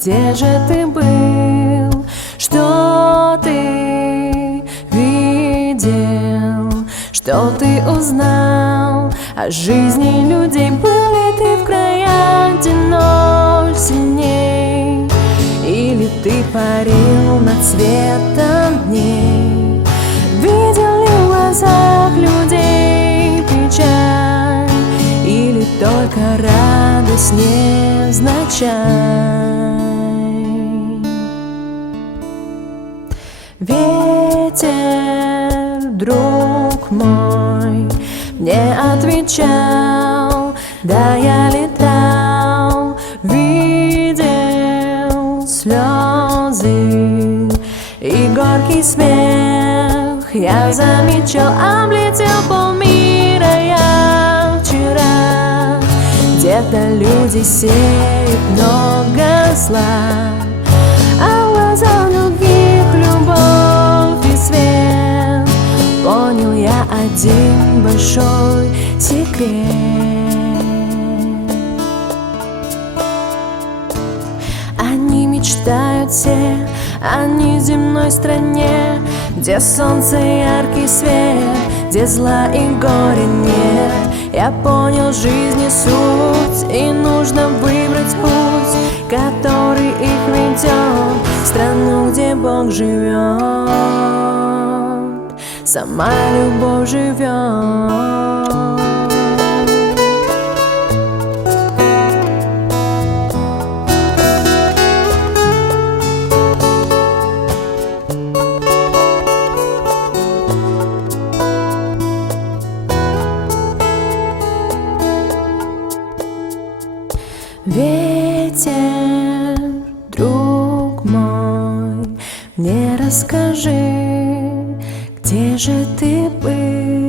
где же ты был? Что ты видел? Что ты узнал о жизни людей? Был ли ты в краях, где ночь сильней? Или ты парил над светом дней? Видел ли в глазах людей печаль? Или только радость невзначай? Ветер, друг мой, мне отвечал, да я летал, видел слезы и горький смех. Я замечал, облетел полмира я вчера. Где-то люди сеют много зла, а в глазах других любовь и свет. Понял я один большой секрет. Они мечтают все о неземной стране, где солнце и яркий свет, где зла и горя нет. Я понял жизни суть, и нужно выбрать путь, который их ведет в страну, где Бог живет, сама любовь живет. Ветер, друг мой, мне расскажи, где же ты был?